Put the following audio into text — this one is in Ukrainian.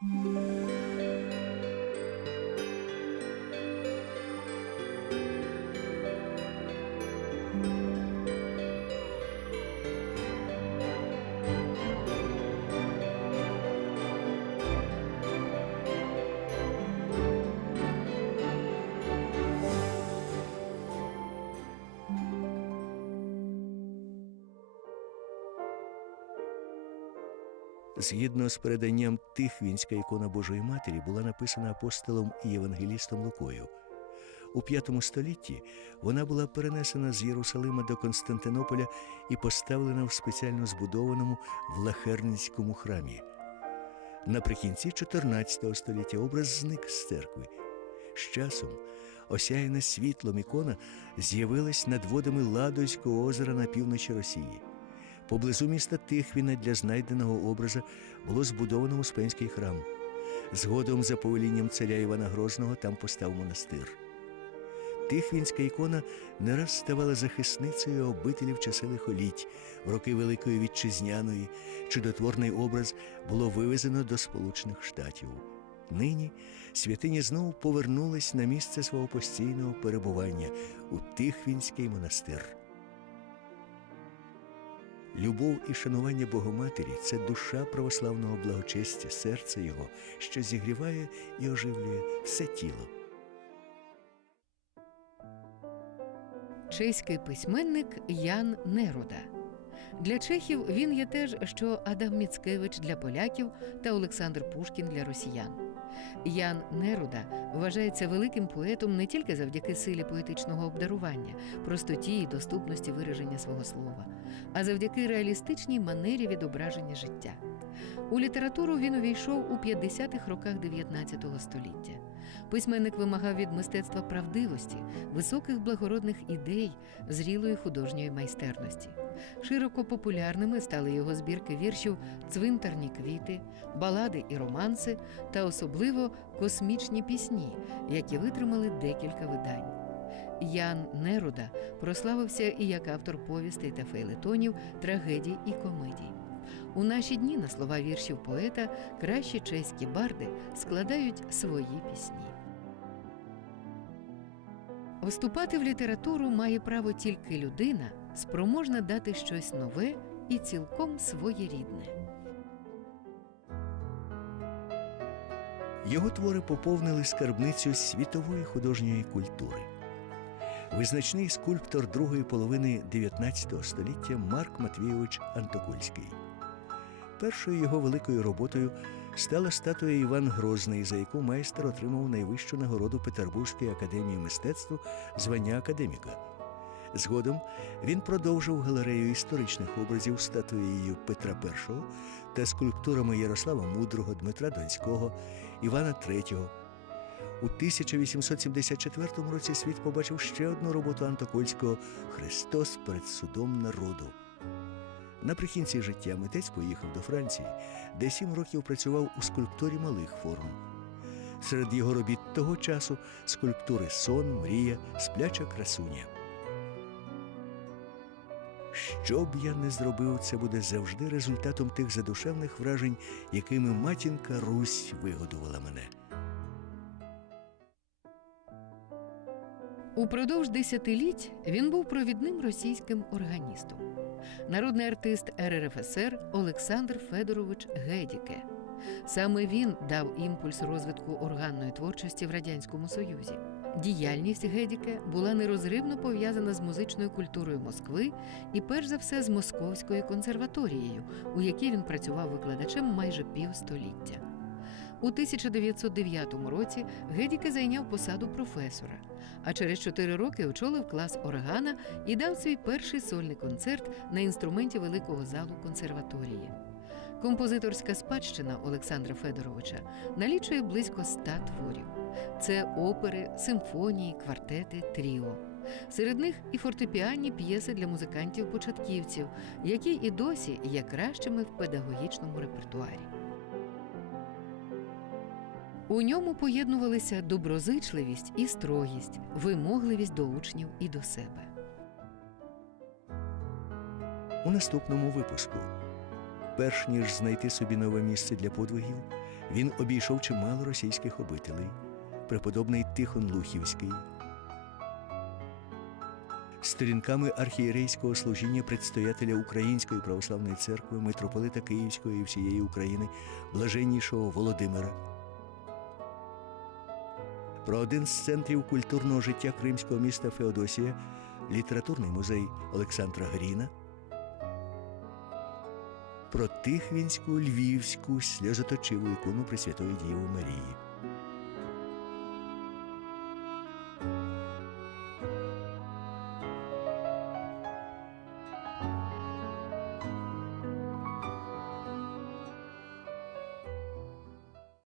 Música Згідно з переданням Тихвінська ікона Божої Матері була написана апостолом і євангелістом Лукою. У V столітті вона була перенесена з Єрусалима до Константинополя і поставлена в спеціально збудованому Влахерницькому храмі. Наприкінці 14 століття образ зник з церкви. З часом осяяна світлом ікона з'явилась над водами Ладойського озера на півночі Росії. Поблизу міста Тихвіна для знайденого образа було збудовано Успенський храм. Згодом, за повелінням царя Івана Грозного, там постав монастир. Тихвінська ікона не раз ставала захисницею обителів часи лихоліть. В роки Великої Вітчизняної чудотворний образ було вивезено до Сполучених Штатів. Нині святиня знову повернулась на місце свого постійного перебування у Тихвінський монастир. Любов і шанування Богоматері це душа православного благочестя, серце його, що зігріває і оживлює все тіло. Чеський письменник Ян Неруда. Для чехів він є теж, що Адам Міцкевич для поляків та Олександр Пушкін для росіян. Ян Неруда вважається великим поетом не тільки завдяки силі поетичного обдарування, простоті і доступності вираження свого слова, а завдяки реалістичній манері відображення життя. У літературу він увійшов у 50-х роках 19 століття. Письменник вимагав від мистецтва правдивості, високих благородних ідей, зрілої художньої майстерності. Широко популярними стали його збірки віршів Цвинтарні квіти, балади і романси та особливо космічні пісні, які витримали декілька видань. Ян Неруда прославився і як автор повістей та фейлетонів, трагедій і комедій. У наші дні на слова віршів поета кращі чеські барди складають свої пісні. Вступати в літературу має право тільки людина, спроможна дати щось нове і цілком своєрідне. Його твори поповнили скарбницю світової художньої культури. Визначний скульптор другої половини 19 століття Марк Матвійович Антокульський. Першою його великою роботою стала статуя Іван Грозний, за яку майстер отримав найвищу нагороду Петербурзької академії мистецтв звання академіка. Згодом він продовжив галерею історичних образів статуєю Петра І та скульптурами Ярослава Мудрого, Дмитра Донського, Івана III. У 1874 році світ побачив ще одну роботу Антокольського Христос перед судом народу. Наприкінці життя митець поїхав до Франції, де сім років працював у скульптурі малих форм. Серед його робіт того часу скульптури Сон, Мрія, Спляча красуня. Що б я не зробив, це буде завжди результатом тих задушевних вражень, якими матінка Русь вигодувала мене. Упродовж десятиліть він був провідним російським органістом. Народний артист РРФСР Олександр Федорович Гедіке. Саме він дав імпульс розвитку органної творчості в Радянському Союзі. Діяльність Гедіке була нерозривно пов'язана з музичною культурою Москви і, перш за все, з Московською консерваторією, у якій він працював викладачем майже півстоліття. У 1909 році Гедіке зайняв посаду професора, а через чотири роки очолив клас органа і дав свій перший сольний концерт на інструменті великого залу консерваторії. Композиторська спадщина Олександра Федоровича налічує близько ста творів. Це опери, симфонії, квартети, тріо. Серед них і фортепіанні п'єси для музикантів-початківців, які і досі є кращими в педагогічному репертуарі. У ньому поєднувалися доброзичливість і строгість, вимогливість до учнів і до себе. У наступному випуску. Перш ніж знайти собі нове місце для подвигів, Він обійшов чимало російських обителей, преподобний Тихон Лухівський. Сторінками архієрейського служіння предстоятеля Української православної церкви, митрополита Київської і всієї України, блаженнішого Володимира. Про один з центрів культурного життя кримського міста Феодосія, літературний музей Олександра Гріна, про Тихвінську Львівську сльозоточиву ікону Пресвятої Діви Марії.